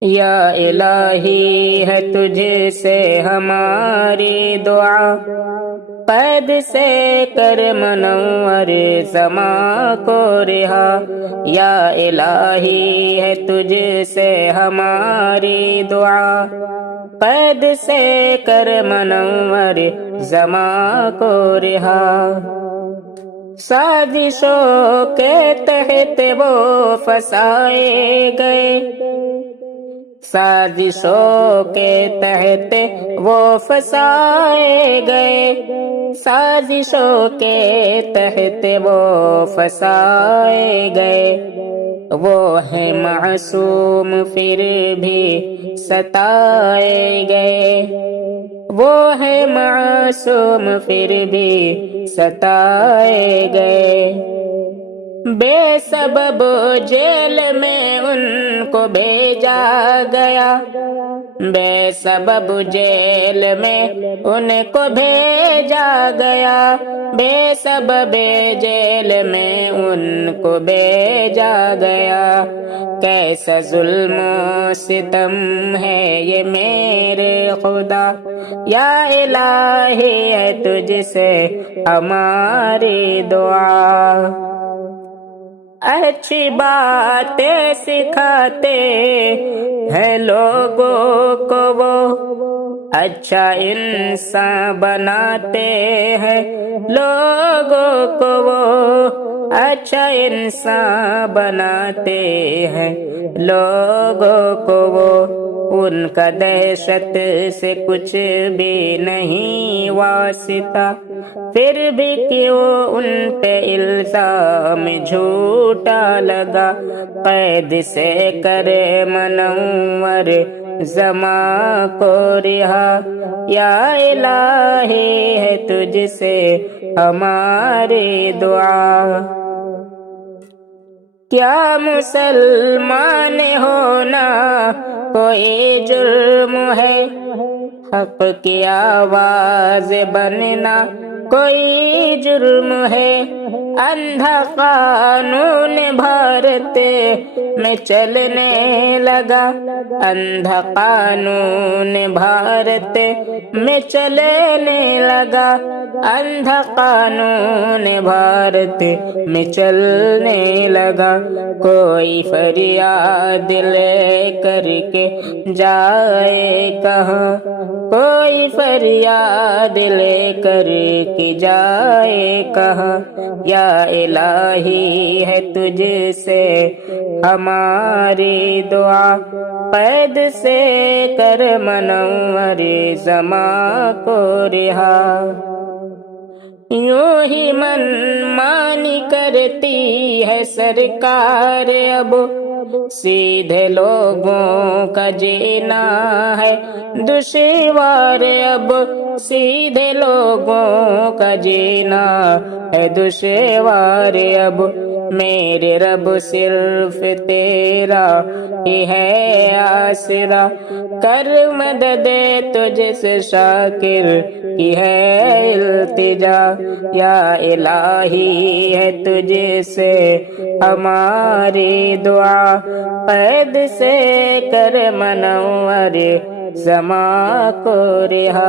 یا الہی ہے تجھ سے ہماری دعا، قید سے کر منور زمان کو رہا۔ یا الہی ہے تجھ سے ہماری دعا، قید سے کر منور زمان کو رہا۔ سازشوں کے تحت وہ پھنسائے گئے، سازشوں کے تحت وہ پھنسائے گئے، سازشوں کے تحت وہ پھنسائے گئے۔ وہ ہے معصوم پھر بھی ستائے گئے، وہ ہے معصوم پھر بھی ستائے گئے۔ بے سبب جیل میں ان کو بھیجا گیا، بے سبب جیل میں ان کو بھیجا گیا، بے سبب جیل میں ان کو بھیجا گیا۔ کیسا ظلم و ستم ہے یہ میرے خدا، یا الہی ہے تجھ سے ہماری دعا۔ اچھی باتیں سکھاتے ہیں لوگوں کو وہ، اچھا انسان بناتے ہیں لوگوں کو وہ، اچھا انسان بناتے ہیں لوگوں کو وہ۔ ان کا دہشت سے کچھ بھی نہیں واسطہ، پھر بھی کیوں ان پہ الزام جھوٹا لگا۔ قید سے کرے منور زمان کو رہا، یا الہی ہے تجھ سے ہماری دعا۔ کیا مسلمان ہونا کوئی جرم ہے، حق کی آواز بننا کوئی جرم ہے؟ اندھا قانون بھارت میں چلنے لگا، اندھا قانون بھارت میں چلنے لگا، اندھا قانون بھارت میں چلنے لگا۔ کوئی فریاد لے کر کے جائے کہاں، کوئی فریاد لے کر کے جائے کہاں؟ یا الہی ہے تجھ سے ہماری دعا، قید سے کر منور زمان کو رہا۔ یوں ہی من مانی کرتی ہے سرکار اب، سیدھے لوگوں کا جینا ہے دشوار اب، سیدھے لوگوں کا جینا ہے دشوار اب۔ میرے رب صرف تیرا ہی ہے آسرا، کر مدد تجھ سے شاکر کی ہے التجا۔ یا الہی ہے تجھ سے ہماری دعا، قید سے کر منور زمان کو رہا۔